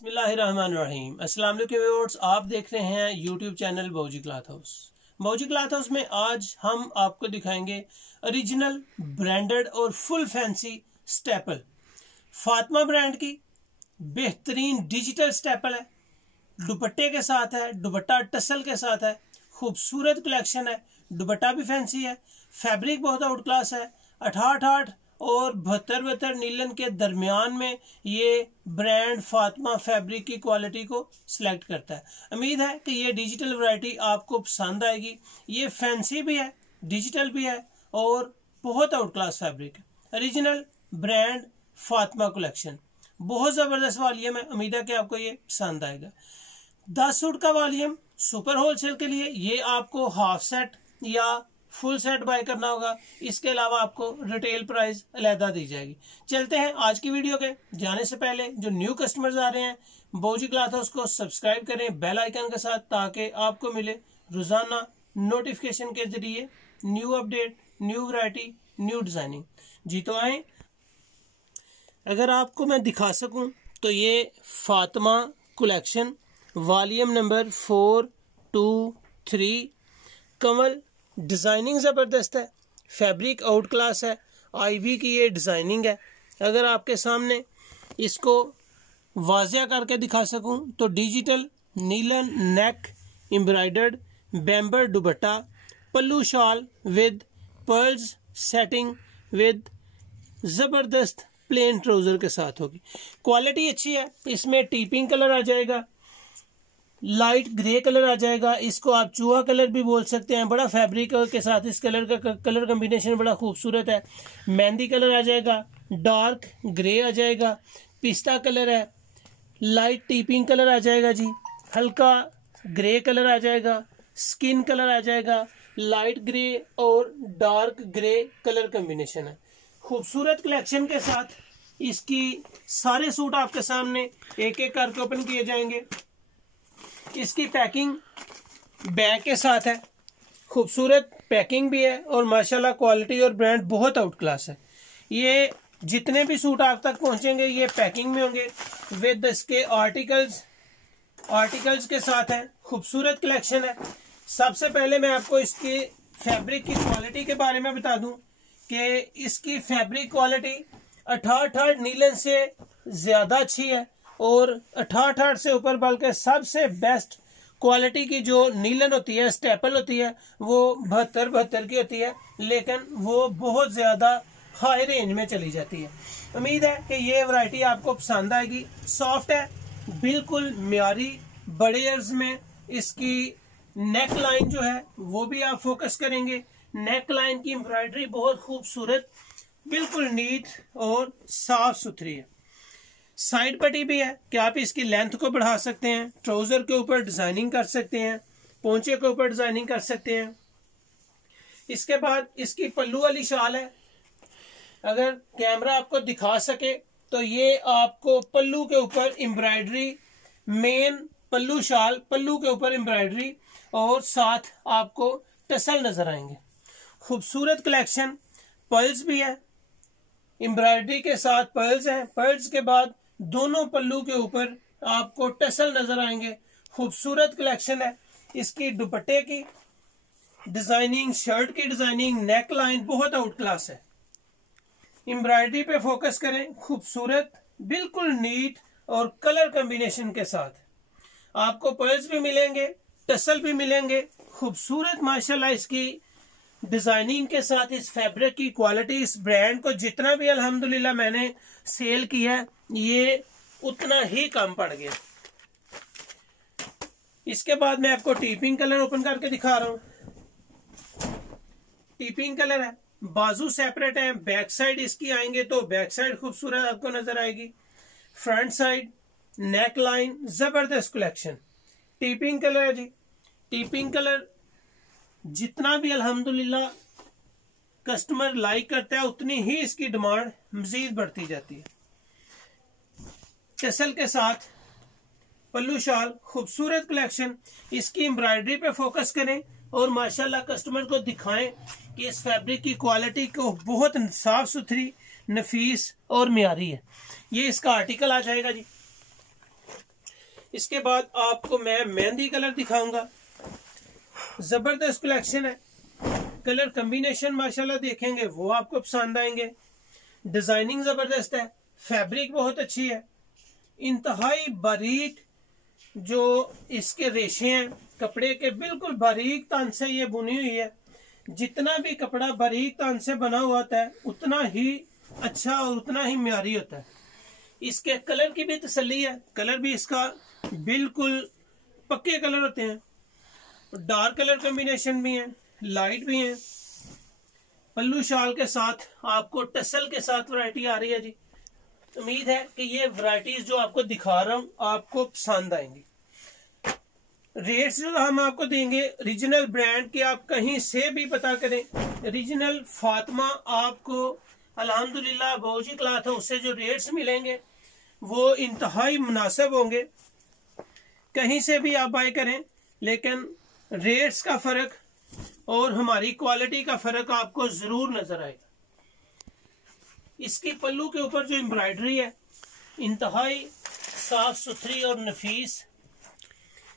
बिस्मिल्लाहिर्रहमानिर्रहीम। अस्सलाम वालेकुम व्यूअर्स, आप देख रहे हैं YouTube channel Bauji cloth house. Bauji cloth house में आज हम आपको दिखाएंगे ओरिजिनल ब्रांडेड और full fancy staple. Fatima brand की बेहतरीन डिजिटल स्टेपल है, दुपट्टे के साथ है, दुपट्टा टसल के साथ है, खूबसूरत कलेक्शन है। दुपट्टा भी फैंसी है, फैब्रिक बहुत आउट क्लास है। 68 और 72 नीलन के दरमियान में ये ब्रांड फातिमा फैब्रिक की क्वालिटी को सिलेक्ट करता है। उम्मीद है कि ये डिजिटल वैरायटी आपको पसंद आएगी। ये फैंसी भी है, डिजिटल भी है और बहुत आउट क्लास फैब्रिक है। ओरिजिनल ब्रांड फातिमा कलेक्शन, बहुत जबरदस्त वॉल्यूम है। उम्मीद है कि आपको ये पसंद आएगा। 10 सूट का वॉल्यूम सुपर होलसेल के लिए ये आपको हाफ सेट या फुल सेट बाय करना होगा। इसके अलावा आपको रिटेल प्राइस अलहदा दी जाएगी। चलते हैं आज की वीडियो के। जाने से पहले जो न्यू कस्टमर्स आ रहे हैं, बाऊजी क्लॉथ हाउस को सब्सक्राइब करें बेल आइकन के साथ, ताकि आपको मिले रोजाना नोटिफिकेशन के जरिए new update, new variety, new designing. जी तो आए, अगर आपको मैं दिखा सकूं तो ये फातिमा कलेक्शन वॉल्यूम नंबर 423 कमल। डिजाइनिंग जबरदस्त है, फैब्रिक आउट क्लास है, आईवी की ये डिजाइनिंग है। अगर आपके सामने इसको वाजिया करके दिखा सकूं तो डिजिटल नीलन नेक एम्ब्रॉयडर्ड बैम्बर दुपट्टा, पल्लू शाल विद पर्ल्स सेटिंग विद जबरदस्त प्लेन ट्राउजर के साथ होगी। क्वालिटी अच्छी है। इसमें टीपिंग कलर आ जाएगा, लाइट ग्रे कलर आ जाएगा, इसको आप चूहा कलर भी बोल सकते हैं। बड़ा फैब्रिक के साथ इस कलर का कलर कॉम्बिनेशन बड़ा खूबसूरत है। मेहंदी कलर आ जाएगा, डार्क ग्रे आ जाएगा, पिस्ता कलर है, लाइट टीपिंग कलर आ जाएगा जी, हल्का ग्रे कलर आ जाएगा, स्किन कलर आ जाएगा, लाइट ग्रे और डार्क ग्रे कलर कॉम्बिनेशन है। खूबसूरत कलेक्शन के साथ इसकी सारे सूट आपके सामने एक एक करके ओपन किए जाएंगे। इसकी पैकिंग बैग के साथ है, खूबसूरत पैकिंग भी है और माशाल्लाह क्वालिटी और ब्रांड बहुत आउट क्लास है। ये जितने भी सूट आप तक पहुंचेंगे ये पैकिंग में होंगे विद इसके आर्टिकल्स के साथ है। खूबसूरत कलेक्शन है। सबसे पहले मैं आपको इसकी फैब्रिक की क्वालिटी के बारे में बता दूं कि इसकी फैब्रिक क्वालिटी 68 नीलन से ज्यादा अच्छी है और 68 से ऊपर बल्कि सबसे बेस्ट क्वालिटी की जो नीलन होती है, स्टेपल होती है, वो 72 की होती है, लेकिन वो बहुत ज्यादा हाई रेंज में चली जाती है। उम्मीद है कि ये वैरायटी आपको पसंद आएगी। सॉफ्ट है, बिल्कुल म्यारी बड़े अर्ज में। इसकी नेक लाइन जो है वो भी आप फोकस करेंगे। नेक लाइन की एम्ब्रॉयडरी बहुत खूबसूरत, बिल्कुल नीट और साफ सुथरी है। साइड पट्टी भी है कि आप इसकी लेंथ को बढ़ा सकते हैं, ट्राउजर के ऊपर डिजाइनिंग कर सकते हैं, पोंचे के ऊपर डिजाइनिंग कर सकते हैं। इसके बाद इसकी पल्लू वाली शाल है। अगर कैमरा आपको दिखा सके तो ये आपको पल्लू के ऊपर एम्ब्रॉयडरी, मेन पल्लू शाल, पल्लू के ऊपर एम्ब्रॉयडरी और साथ आपको टसल नजर आएंगे। खूबसूरत कलेक्शन। पर्ल्स भी है, एम्ब्रॉयडरी के साथ पर्ल्स हैं। पर्ल्स के बाद दोनों पल्लू के ऊपर आपको टसल नजर आएंगे। खूबसूरत कलेक्शन है। इसकी दुपट्टे की डिजाइनिंग, शर्ट की डिजाइनिंग, नेक लाइन बहुत आउट क्लास है। एम्ब्रॉयडरी पे फोकस करें, खूबसूरत, बिल्कुल नीट और कलर कॉम्बिनेशन के साथ। आपको पर्ल्स भी मिलेंगे, टसल भी मिलेंगे। खूबसूरत माशाल्लाह इसकी डिजाइनिंग के साथ इस फैब्रिक की क्वालिटी, इस ब्रांड को जितना भी अल्हम्दुलिल्लाह मैंने सेल किया ये उतना ही कम पड़ गया। इसके बाद मैं आपको टीपिंग कलर ओपन करके दिखा रहा हूं। टीपिंग कलर है, बाजू सेपरेट है, बैक साइड इसकी आएंगे तो बैक साइड खूबसूरत आपको नजर आएगी, फ्रंट साइड, नेक लाइन, जबरदस्त कलेक्शन। टीपिंग कलर है जी। टीपिंग कलर जितना भी अल्हम्दुलिल्लाह कस्टमर लाइक करता है उतनी ही इसकी डिमांड मजीद बढ़ती जाती है। टसल के साथ पल्लू शाल, खूबसूरत कलेक्शन। इसकी एम्ब्रॉयडरी पे फोकस करें और माशाल्लाह कस्टमर को दिखाएं कि इस फैब्रिक की क्वालिटी को बहुत साफ सुथरी, नफीस और म्यारी है। ये इसका आर्टिकल आ जाएगा जी। इसके बाद आपको मैं मेहंदी कलर दिखाऊंगा। जबरदस्त कलेक्शन है, कलर कॉम्बिनेशन माशाल्लाह देखेंगे वो आपको पसंद आएंगे। डिजाइनिंग जबरदस्त है, फैब्रिक बहुत अच्छी है, इंतहाई बारीक जो इसके रेशे हैं कपड़े के, बिल्कुल बारीक तान से ये बुनी हुई है। जितना भी कपड़ा बारीक तान से बना हुआ होता है उतना ही अच्छा और उतना ही म्यारी होता है। इसके कलर की भी तसल्ली है, कलर भी इसका बिल्कुल पक्के कलर होते हैं, डार्क कलर कॉम्बिनेशन भी है, लाइट भी है। पल्लू शाल के साथ आपको टसल के साथ वैरायटी आ रही है जी। उम्मीद है कि ये वैरायटीज जो आपको दिखा रहा हूं आपको पसंद आएंगी। रेट्स जो हम आपको देंगे रीजनल ब्रांड के, आप कहीं से भी पता करें, रीजनल फातिमा आपको अल्हम्दुलिल्लाह बहुजी क्लॉथ है उससे जो रेट्स मिलेंगे वो इंतहाई मुनासिब होंगे। कहीं से भी आप बाय करें, लेकिन रेट्स का फर्क और हमारी क्वालिटी का फर्क आपको जरूर नजर आएगा। इसकी पल्लू के ऊपर जो एम्ब्रॉयडरी है इंतहाई साफ सुथरी और नफीस,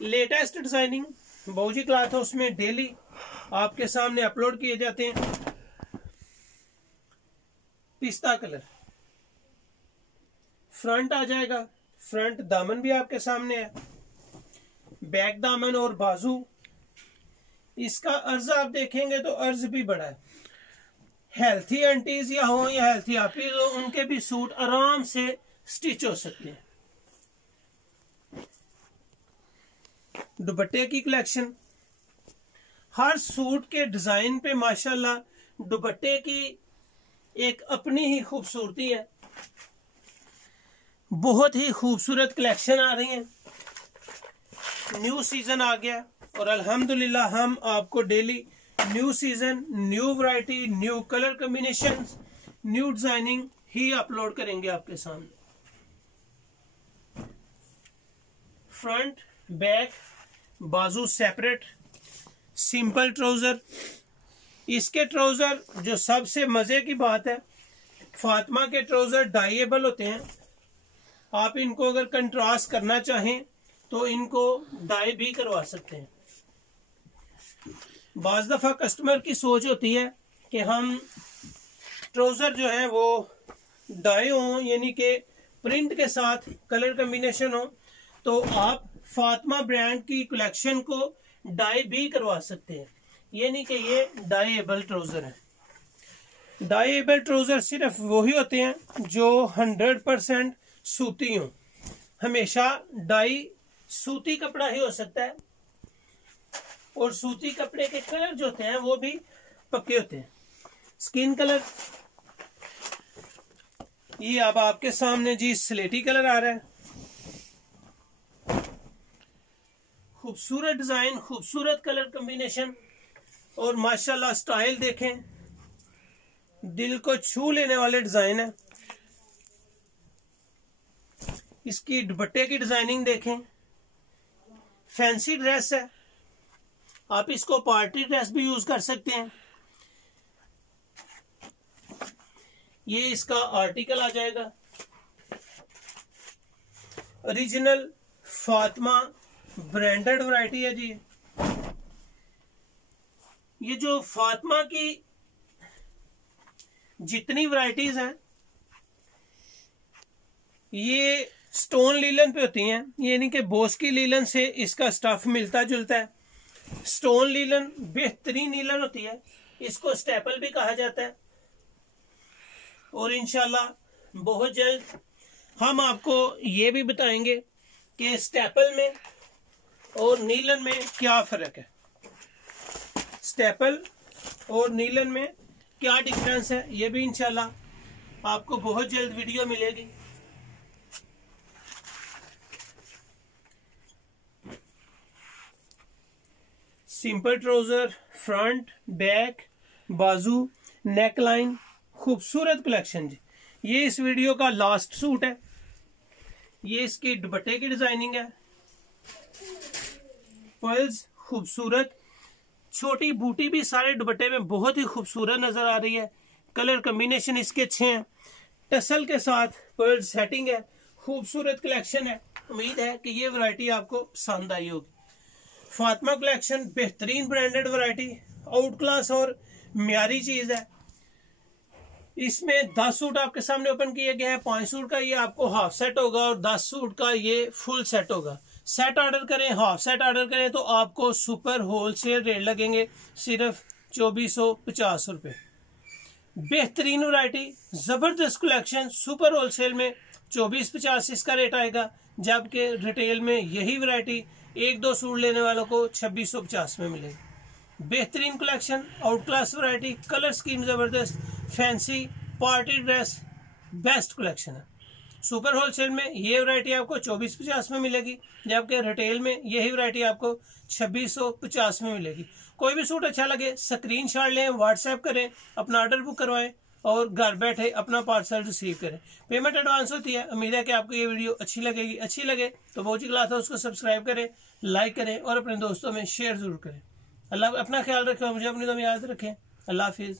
लेटेस्ट डिजाइनिंग बहुजी क्लॉथ है उसमें डेली आपके सामने अपलोड किए जाते हैं। पिस्ता कलर फ्रंट आ जाएगा, फ्रंट दामन भी आपके सामने है, बैक दामन और बाजू। इसका अर्ज आप देखेंगे तो अर्ज भी बड़ा है। हेल्थी आंटीज या हो या हेल्थी आपीज हो, उनके भी सूट आराम से स्टिच हो सकते हैं। दुपट्टे की कलेक्शन, हर सूट के डिजाइन पे माशाल्लाह दुपट्टे की एक अपनी ही खूबसूरती है। बहुत ही खूबसूरत कलेक्शन आ रही है, न्यू सीजन आ गया और अल्हम्दुलिल्लाह हम आपको daily new season, new variety, new colour combination, new designing ही अपलोड करेंगे आपके सामने। फ्रंट बैक बाजू सेपरेट, सिंपल ट्राउजर। इसके ट्राउजर जो सबसे मजे की बात है, फातिमा के ट्राउजर डाइएबल होते हैं। आप इनको अगर कंट्रास्ट करना चाहें तो इनको डाई भी करवा सकते हैं। बाज दफा कस्टमर की सोच होती है कि हम ट्राउजर जो है वो डाई हो, यानी कि प्रिंट के साथ कलर कॉम्बिनेशन हो, तो आप फातिमा ब्रांड की कलेक्शन को डाई भी करवा सकते हैं। यानी कि ये डाइएबल ट्राउजर है। डाइएबल ट्राउजर सिर्फ वही होते हैं जो 100% सूती हो। हमेशा डाई सूती कपड़ा ही हो सकता है और सूती कपड़े के कलर जो होते हैं वो भी पक्के होते हैं। स्किन कलर ये अब आपके सामने जी स्लेटी कलर आ रहा है। खूबसूरत डिजाइन, खूबसूरत कलर कॉम्बिनेशन और माशाल्लाह स्टाइल देखें, दिल को छू लेने वाले डिजाइन है। इसकी दुपट्टे की डिजाइनिंग देखें, फैंसी ड्रेस है, आप इसको पार्टी ड्रेस भी यूज कर सकते हैं। ये इसका आर्टिकल आ जाएगा, ओरिजिनल फातिमा ब्रांडेड वैरायटी है जी। ये जो फातिमा की जितनी वैरायटीज हैं ये स्टोन लीलन पे होती हैं, यानी कि बोस्की लीलन से इसका स्टफ मिलता जुलता है। स्टोन लीलन बेहतरीन लीलन होती है, इसको स्टेपल भी कहा जाता है। और इंशाल्लाह बहुत जल्द हम आपको ये भी बताएंगे कि स्टेपल में और नीलन में क्या फर्क है, स्टेपल और नीलन में क्या डिफरेंस है, ये भी इंशाल्लाह आपको बहुत जल्द वीडियो मिलेगी। सिंपल ट्राउजर, फ्रंट बैक बाजू नेक लाइन, खूबसूरत कलेक्शन जी। ये इस वीडियो का लास्ट सूट है। ये इसकी दुपट्टे की डिजाइनिंग है, पर्ल्स खूबसूरत, छोटी बूटी भी सारे दुपट्टे में बहुत ही खूबसूरत नजर आ रही है। कलर कॉम्बिनेशन इसके अच्छे हैं, टसल के साथ पर्ल सेटिंग है, खूबसूरत कलेक्शन है। उम्मीद है कि ये वैरायटी आपको पसंद आई होगी। फातिमा कलेक्शन बेहतरीन ब्रांडेड वैरायटी, आउट क्लास और म्यारी चीज है। इसमें 10 सूट आपके सामने ओपन किए गए हैं। 5 सूट का ये आपको हाफ सेट होगा और 10 सूट का ये फुल सेट होगा। सेट ऑर्डर करें, हाफ सेट ऑर्डर करें तो आपको सुपर होलसेल रेट लगेंगे सिर्फ 2450 रुपए। बेहतरीन वैरायटी, जबरदस्त कलेक्शन, सुपर होलसेल में 2450 इसका रेट आएगा, जबकि रिटेल में यही वैरायटी 1-2 सूट लेने वालों को 2650 में मिलेगी। बेहतरीन collection, out class variety, colour scheme जबरदस्त, fancy party dress, best collection है। सुपर होलसेल में ये वैरायटी आपको 2450 में मिलेगी, जबकि रिटेल में यही वैरायटी आपको 2650 में मिलेगी। कोई भी सूट अच्छा लगे स्क्रीनशॉट लें, व्हाट्सएप करें, अपना ऑर्डर बुक करवाएं और घर बैठे अपना पार्सल रिसीव करें। पेमेंट एडवांस होती है। उम्मीद है कि आपको ये वीडियो अच्छी लगेगी। अच्छी लगे तो बोची क्लास हाउस को सब्सक्राइब करें, लाइक करें और अपने दोस्तों में शेयर जरूर करें। अल्लाह अपना ख्याल रखें, मुझे अपनी दुआ में याद रखें। अल्लाह हाफिज।